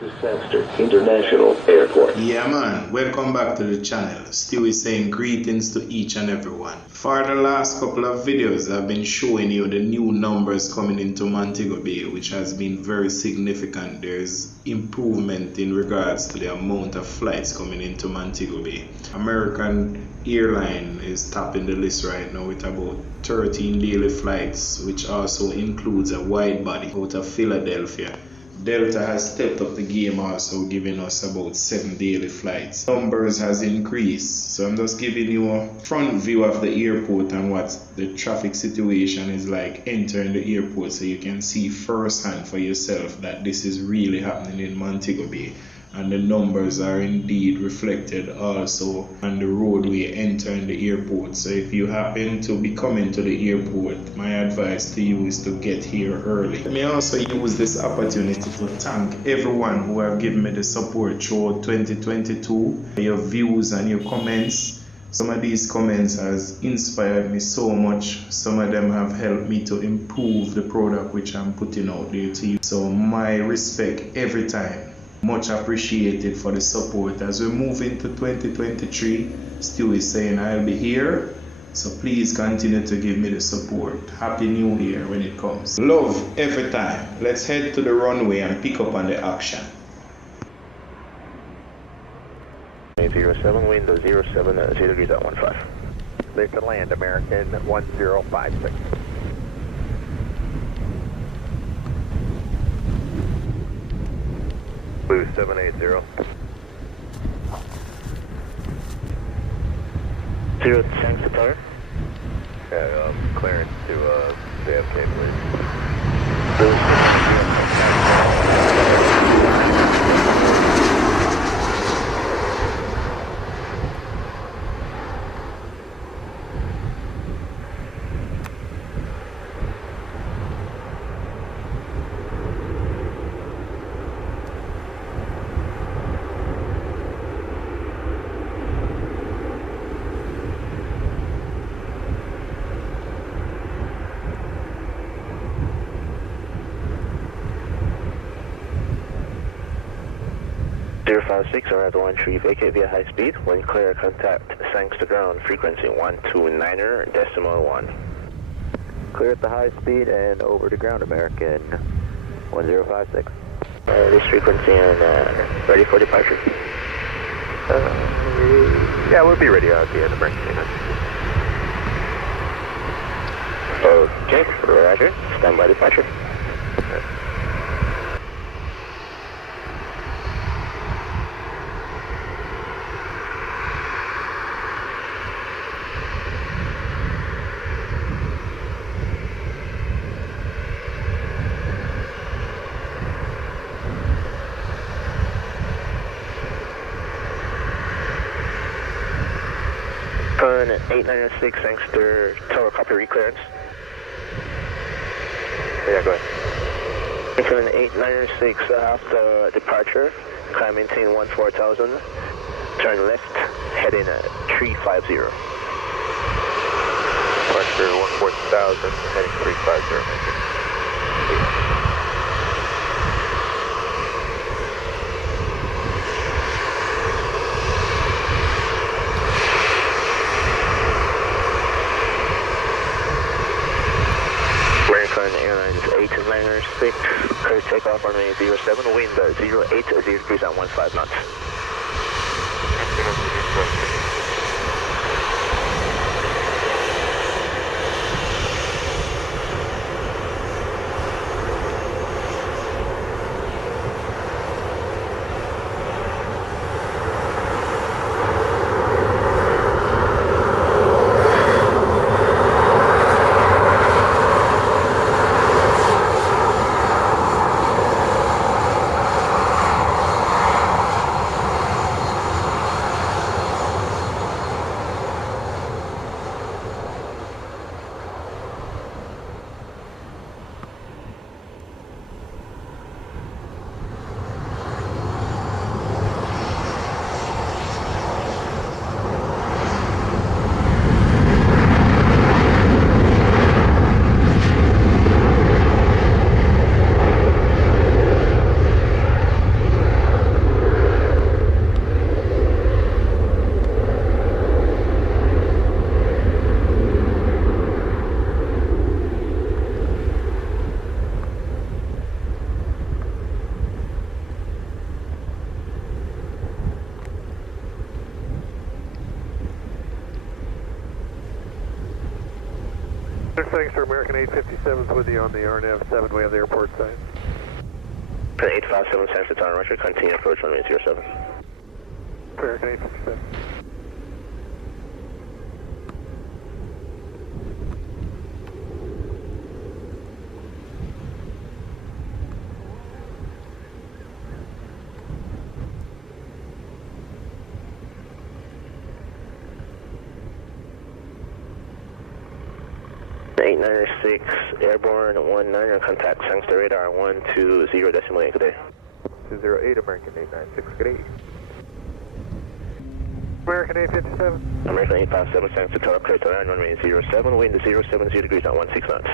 Disaster International Airport. Yeah man, welcome back to the channel. STEWY saying greetings to each and everyone. For the last couple of videos I've been showing you the new numbers coming into Montego Bay, which has been very significant. There's improvement in regards to the amount of flights coming into Montego Bay. American airline is topping the list right now with about 13 daily flights, which also includes a wide body out of Philadelphia. Delta has stepped up the game, also giving us about 7 daily flights. Numbers has increased, so I'm just giving you a front view of the airport and what the traffic situation is like entering the airport, so you can see firsthand for yourself that this is really happening in Montego Bay. And the numbers are indeed reflected also on the roadway entering the airport. So if you happen to be coming to the airport, my advice to you is to get here early. Let me also use this opportunity to thank everyone who have given me the support throughout 2022. Your views and your comments. Some of these comments has inspired me so much. Some of them have helped me to improve the product which I'm putting out there to you. So my respect every time. Much appreciated for the support. As we move into 2023, Stewie saying I'll be here, so please continue to give me the support. Happy New Year when it comes. Love every time. Let's head to the runway and pick up on the action. 07, window 07, 0 degrees at 15. Clear to land, American 1056. Blue 780. 0 thanks to power. Yeah, clearance to JFK, please. Blue 780. Zero 56, arrival 13, vacate via high speed. When clear, contact thanks to ground, frequency 129.1. Clear at the high speed and over to ground, American 1056. This frequency and ready for departure. Yeah, we'll be ready at the end of break. Okay, roger. Stand by departure. Turn 896, thanks to tower copy reclearance. Yeah, go ahead. Turn 896 after departure, climb maintain 14,000, turn left, heading 350. Departure 14,000, heading 350, major. Airlines 896, clear takeoff on runway 07, wind 08, 0 degrees at 15 knots. Thanks for American 857's with you on the RNAV 7. We have the airport sign. 857 San Francisco, Roger. Continue approach runway 07. American 857. Six airborne 19 contact Sangster radar 120.8 good day. 208 American 896 good day. American 857. American 857 Sangster tower clear to land runway 07 wind 070 degrees at 16 knots.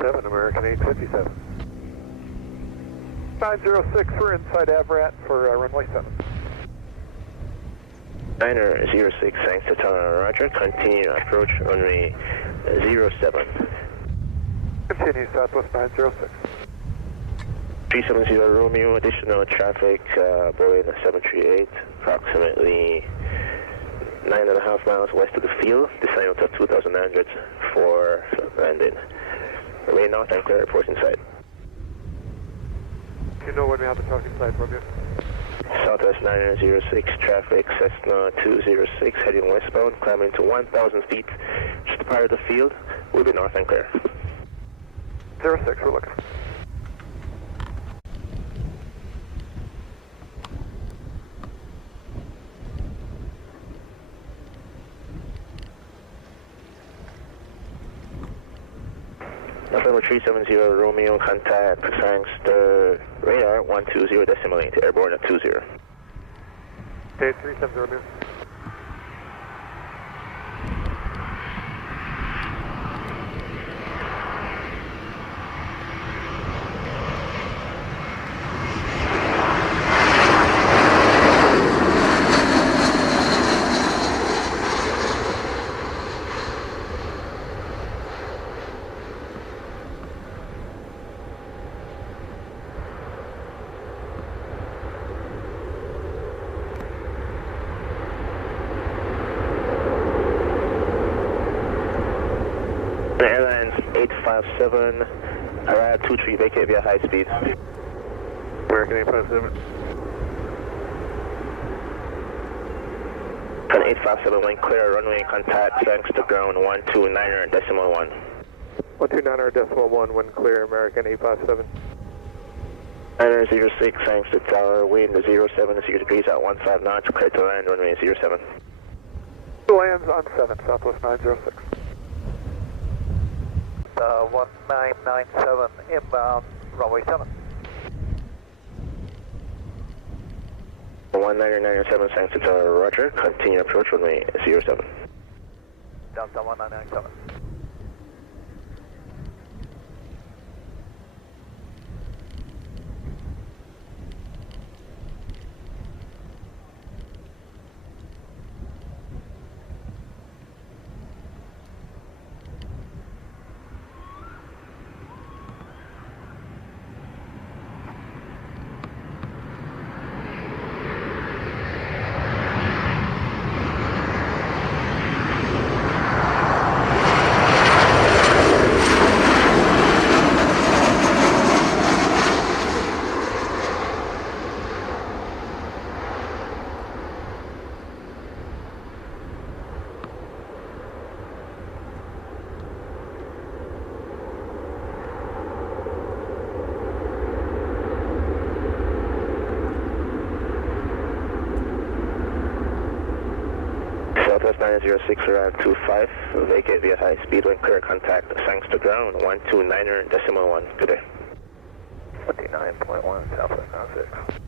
7 American 857. 906 we're inside Avrat for runway 7. Niner 06 Sangster tower Roger. Continue approach runway 07. Continue southwest 906. 370 Romeo, additional traffic, Boeing 738, approximately 9.5 miles west of the field, descend out of 2,900 for landing. Remain north and clear, report inside. You know when we have the talk inside, Romeo? Southwest 906, traffic, Cessna 206, heading westbound, climbing to 1,000 feet, just part of the field, we'll be north and clear. 06, we're looking. November 370 Romeo, contact Sangster radar 120.8, airborne at 20. Okay, 370 Romeo. Airlines 857, arrive 23, vacate via high speed. American 857. An 857, when clear, runway contact, thanks to ground 129.1. 129.1 when clear, American 857. 906, thanks to tower, wind 070 degrees at 15 knots, clear to land, runway 07. Lands on 7, southwest 906. 1997 inbound, runway 7. 1997, thanks to tower, roger, continue approach, runway 07. Delta 1997. Southwest 906 around 25, vacate via high speed when clear contact, thanks to ground 129.1. Good day. 29.1 Southwest 96.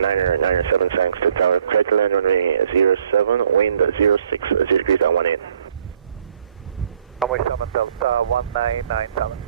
Niner 97, thanks to tower, clear to land runway 07, wind 060 degrees at 18. Runway 7 Delta 1997.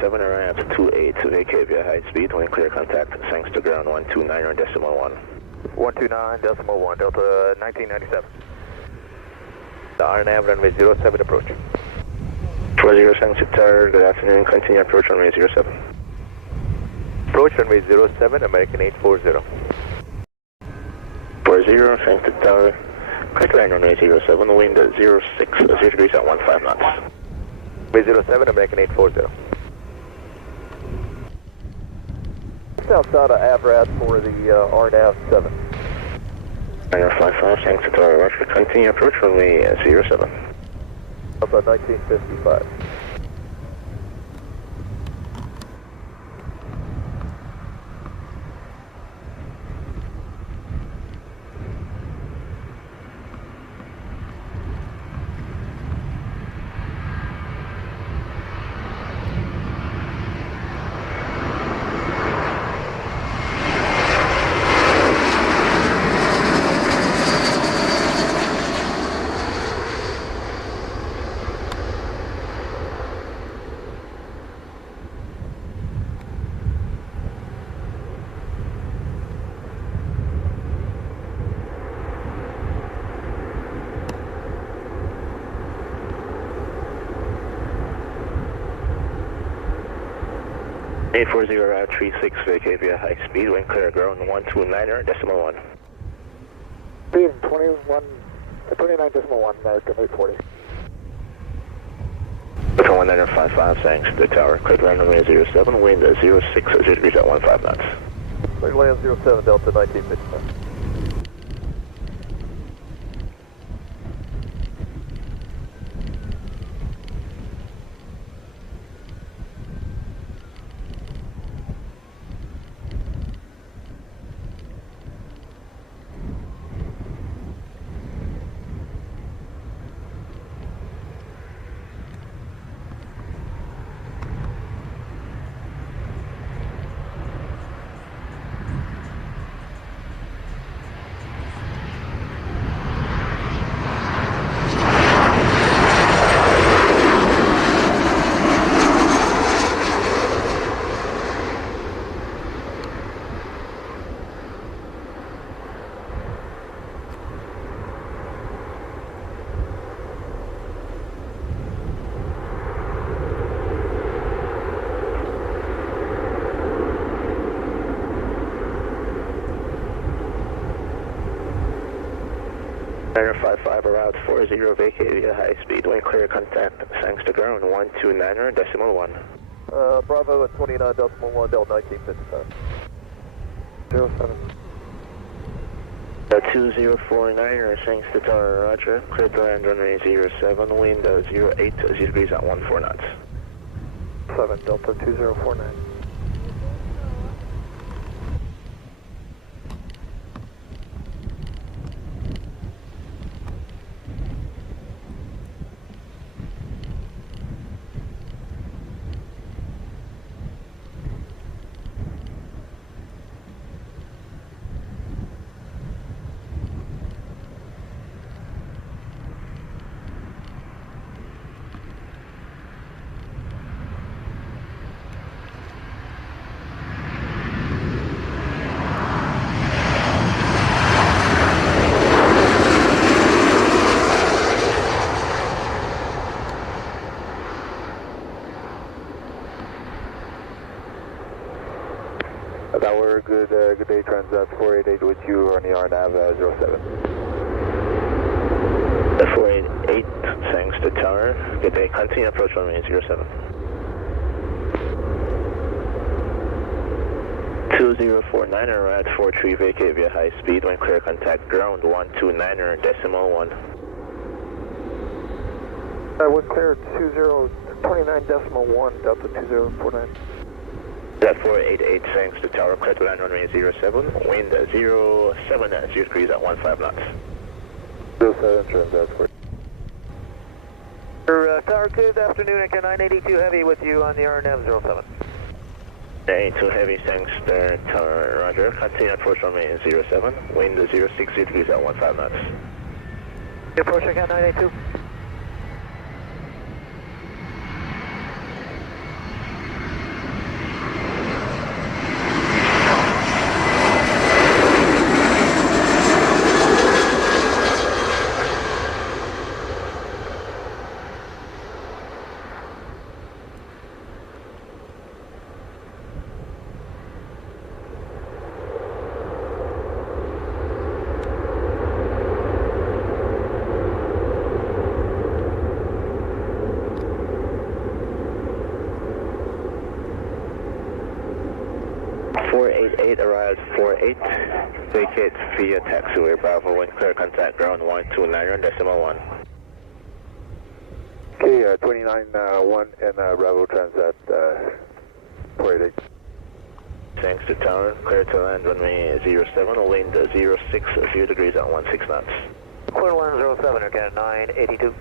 07, around 28 to vacate via high speed when clear contact, thanks to ground 129.1. 129.1, Delta 1997. The RNAV runway 07 approach. 40 thanks to tower, good afternoon, continue approach runway 07. Approach runway 07, American 840. 40, thanks to tower, correct line runway 07, wind 06, 0 degrees at 15 knots. Runway 07, American 840. Outside of Abrad for the RNAV 7. 955, thanks to tower, Roger, continue approach runway 07. Alpha 1955. Eight 40 route 36 vacate via high speed, wind clear ground 129.1. Speed 29.1, American 840. Hotel 1955, thanks to the tower, clear ground runway 07, wind 06, 0 degrees at 15 knots. Clear land 07, Delta 1955. Niner 55 route 40 vacate via high speed, wind clear contact, thanks to ground 129.1. Bravo at 29.1, Delta 1955. 07. 2049er, thanks to tower, Roger, clear to land runway 07, wind 08, 0 degrees at 14 knots. 7, Delta 2049. Tower, good day, Transat 488 with you on the RNAV 07. 488, thanks to tower, good day, continue approach runway 07. 2049er, route 43 vacate via high speed, when clear contact ground 129.1. Wind clear 29.1, Delta 2049. That 488, thanks to tower, clear to land runway 07, wind 07, 0 degrees at 15 knots. 07, Transat 4. Tower, good afternoon, Echo 982 Heavy with you on the RNAV 07. 982 Heavy, thanks to tower, Roger, continue approach runway 07, wind 06, 0 degrees at 15 knots. Approach Echo 982. 488 arrives 48, vacate via taxiway Bravo when clear contact ground 129.1. Okay, 29-1 and Bravo Transat 488. Thanks to tower, clear to land runway 07, wind 06, 0 degrees at 16 knots. Clear to land 07, again 982.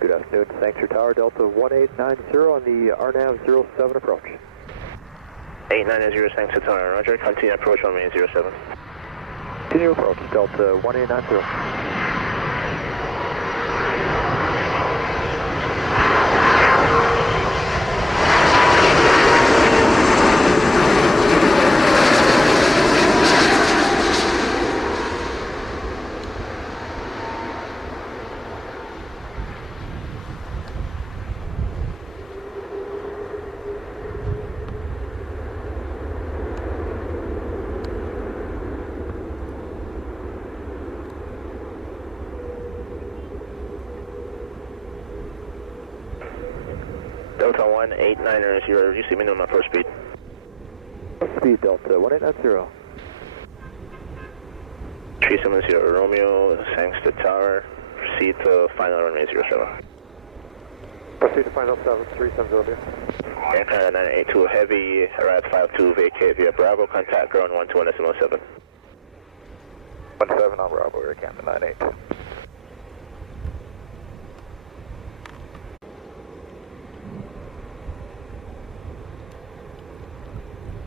Good afternoon, Sanctuary Tower, Delta 1890 on the RNAV 07 approach. 890 thanks to tower, roger, continue approach runway 07. Continue approach, Delta 1890. Delta 189, you see minimum approach speed. Speed Delta 1890. 370 Romeo, thanks to tower, proceed to final runway 07. Proceed to final 7370. Aircraft 982 heavy, arrive 52, vacate via Bravo, contact ground 121.7. 17 on Bravo, Air Canada 98.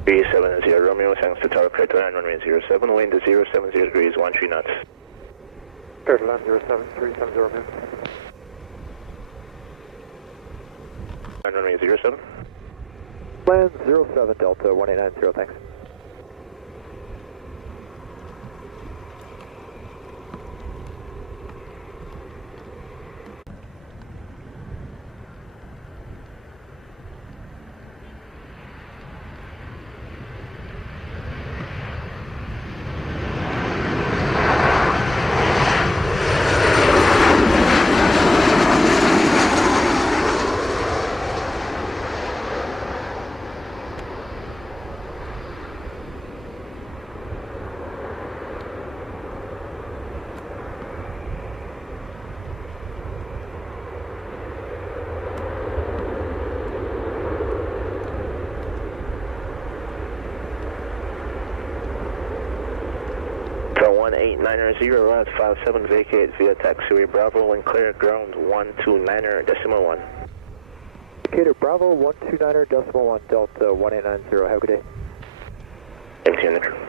370 Romeo, thanks to tower, clear to land runway 07, wind 070 degrees, 13 knots. Clear to land 07, 370 Romeo. Land runway 07. Land 07 Delta 1890, thanks. Delta 1890, route 57, vacate via taxiway Bravo when clear ground 129.1. Indicator Bravo 129.1 Delta 1890, have a good day. Empty in the crew.